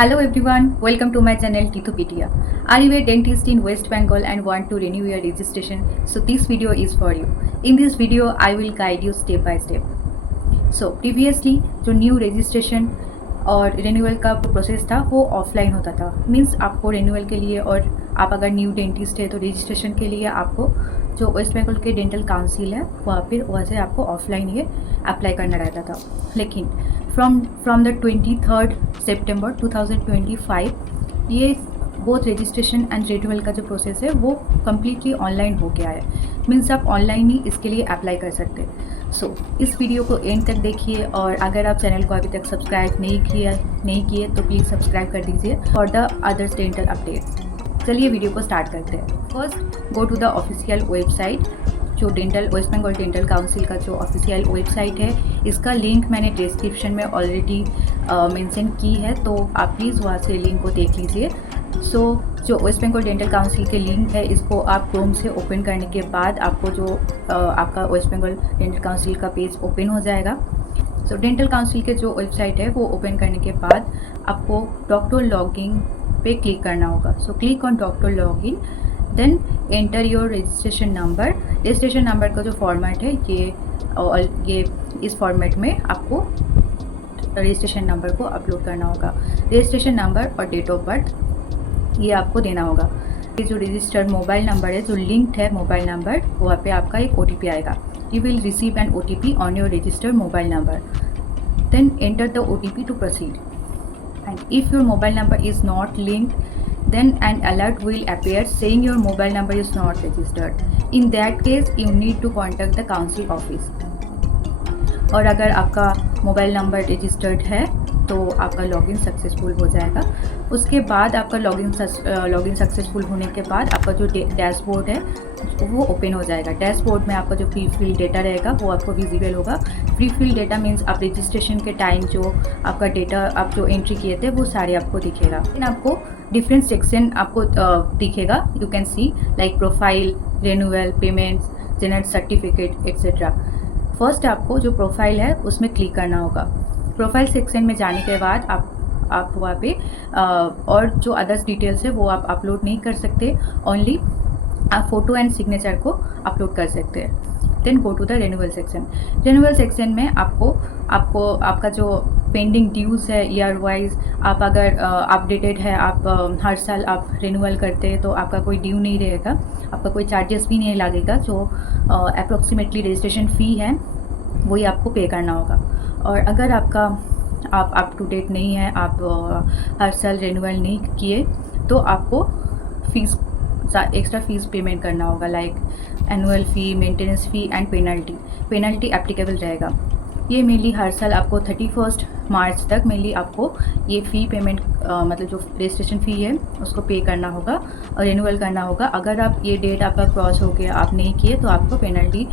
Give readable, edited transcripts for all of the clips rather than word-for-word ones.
Hello everyone, welcome to my channel Tithupedia. Are you a dentist in West Bengal and want to renew your registration? So this video is for you. In this video, I will guide you step by step. So previously जो new registration और renewal का process था वो offline होता था. Means आपको renewal के लिए और आप अगर न्यू डेंटिस्ट है तो रजिस्ट्रेशन के लिए आपको जो वेस्ट बंगाल के डेंटल काउंसिल है वहाँ से आपको ऑफलाइन ये अप्लाई करना रहता था. लेकिन फ्रॉम द 23rd September 2025 ये बोथ रजिस्ट्रेशन एंड रिन्यूअल का जो प्रोसेस है वो कम्प्लीटली ऑनलाइन हो गया है. मीन्स आप ऑनलाइन ही इसके लिए अप्लाई कर सकते हैं. सो इस वीडियो को एंड तक देखिए और अगर आप चैनल को अभी तक सब्सक्राइब नहीं किए तो प्लीज़ सब्सक्राइब कर दीजिए for the others dental updates. चलिए वीडियो को स्टार्ट करते हैं. First go to the official website. जो वेस्ट बंगाल डेंटल काउंसिल का जो ऑफिशियल वेबसाइट है इसका लिंक मैंने डिस्क्रिप्शन में ऑलरेडी मेंशन की है, तो आप प्लीज़ वहाँ से लिंक को देख लीजिए. सो जो वेस्ट बंगाल डेंटल काउंसिल के लिंक है इसको आप क्रोम से ओपन करने के बाद आपको जो आपका वेस्ट बंगाल डेंटल काउंसिल का पेज ओपन हो जाएगा. सो डेंटल काउंसिल के जो वेबसाइट है वो ओपन करने के बाद आपको डॉक्टर लॉगिन पे क्लिक करना होगा. So click on doctor login, then enter your registration number. Registration number का जो फॉर्मेट है ये इस फॉर्मेट में आपको रजिस्ट्रेशन नंबर को अपलोड करना होगा. रजिस्ट्रेशन नंबर और डेट ऑफ बर्थ ये आपको देना होगा. ये जो रजिस्टर्ड मोबाइल नंबर है जो लिंक्ड है मोबाइल नंबर वहाँ पे आपका एक OTP आएगा. You will receive an OTP on your registered mobile number. Then enter the OTP to proceed. And if your mobile number is not linked then an alert will appear saying your mobile number is not registered. In that case you need to contact the council office. और अगर आपका mobile number registered है तो आपका login successful हो जाएगा. उसके बाद आपका लॉगिन सक्सेसफुल होने के बाद आपका जो डैशबोर्ड है वो ओपन हो जाएगा. डैशबोर्ड में आपका जो प्री फिल डेटा रहेगा वो आपको विजिबल होगा. प्री फिल डेटा मीन्स आप रजिस्ट्रेशन के टाइम जो आपका डेटा आप जो एंट्री किए थे वो सारे आपको दिखेगा. लेकिन आपको डिफरेंट सेक्शन आपको दिखेगा. You can see like profile, renewal, payments, generate certificate etcetera. First आपको जो प्रोफाइल है उसमें क्लिक करना होगा. प्रोफाइल सेक्शन में जाने के बाद आप वहाँ पे और जो अदर्स डिटेल्स है वो आप अपलोड नहीं कर सकते. ओनली आप फ़ोटो एंड सिग्नेचर को अपलोड कर सकते हैं. Then go to the renewal section. Renewal section में आपको आपका जो पेंडिंग ड्यूज़ है ईयर वाइज आप अगर अपडेटेड है, आप हर साल आप रिन्यूअल करते हैं तो आपका कोई ड्यू नहीं रहेगा. आपका कोई चार्जेस भी नहीं लगेगा. जो अप्रोक्सीमेटली रजिस्ट्रेशन फ़ी है वही आपको पे करना होगा. और अगर आप अप टू डेट नहीं है, आप हर साल रिन्यूअल नहीं किए तो आपको एक्स्ट्रा फीस पेमेंट करना होगा. Like annual fee, maintenance fee and penalty applicable रहेगा. ये मेनली हर साल आपको 31 मार्च तक मेनली आपको ये फ़ी पेमेंट मतलब जो रजिस्ट्रेशन फ़ी है उसको पे करना होगा और रिन्यूअल करना होगा. अगर आप ये डेट आपका क्रॉस हो गया, आप नहीं किए तो आपको पेनल्टी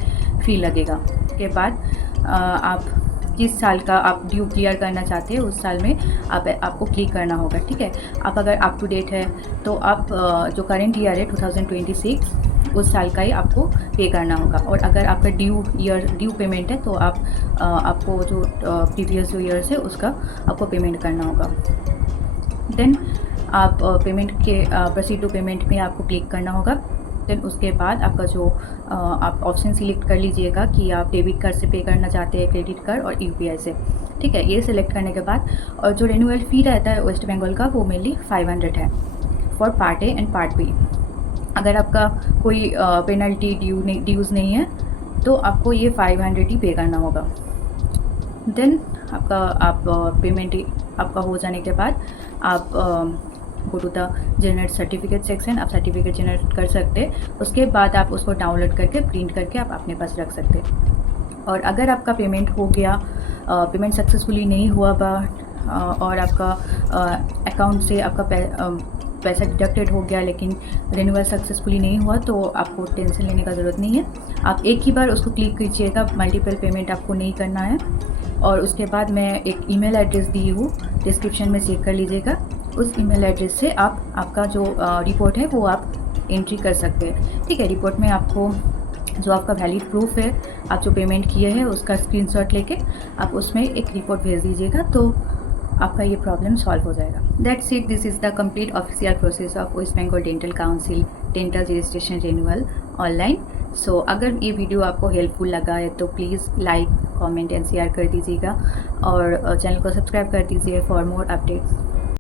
फ़ी लगेगा. के बाद आप जिस साल का आप ड्यू क्लियर करना चाहते हैं उस साल में आपको क्लिक करना होगा. ठीक है. आप अगर अप टू डेट है तो आप जो करंट ईयर है 2026 उस साल का ही आपको पे करना होगा. और अगर आपका ड्यू पेमेंट है तो आपको जो प्रीवियस जो ईयर्स है उसका आपको पेमेंट करना होगा. देन आप पेमेंट के प्रोसीड टू पेमेंट में आपको क्लिक करना होगा. देन उसके बाद आपका जो आप ऑप्शन सिलेक्ट कर लीजिएगा कि आप डेबिट कार्ड से पे करना चाहते हैं, क्रेडिट कार्ड और UPI से. ठीक है. ये सिलेक्ट करने के बाद और जो रिन्यूअल फ़ी रहता है वेस्ट बंगाल का वो मेनली 500 है for part A and part B. अगर आपका कोई पेनल्टी ड्यूज़ नहीं है तो आपको ये 500 ही पे करना होगा. देन आप पेमेंट आपका हो जाने के बाद आप go to the generate certificate section. आप सर्टिफिकेट जनरेट कर सकते हैं. उसके बाद आप उसको डाउनलोड करके प्रिंट करके आप अपने पास रख सकते हैं. और अगर आपका पेमेंट हो गया, पेमेंट सक्सेसफुली नहीं हुआ और आपका अकाउंट से आपका पैसा डिडक्टेड हो गया लेकिन रिन्यूअल सक्सेसफुली नहीं हुआ तो आपको टेंशन लेने का ज़रूरत नहीं है. आप एक ही बार उसको क्लिक कीजिएगा. मल्टीपल पेमेंट आपको नहीं करना है. और उसके बाद मैं एक ईमेल एड्रेस दी हूँ, डिस्क्रिप्शन में चेक कर लीजिएगा. उस ईमेल एड्रेस से आपका जो रिपोर्ट है वो आप एंट्री कर सकते हैं. ठीक है. रिपोर्ट में आपको जो आपका वैलिड प्रूफ है, आप जो पेमेंट किए हैं उसका स्क्रीनशॉट लेके आप उसमें एक रिपोर्ट भेज दीजिएगा तो आपका ये प्रॉब्लम सॉल्व हो जाएगा। That's it, this is the complete official process of West Bengal dental council dental registration renewal online. So अगर ये वीडियो आपको हेल्पफुल लगा है तो please like, comment and share कर दीजिएगा और चैनल को सब्सक्राइब कर दीजिए फॉर मोर अपडेट्स।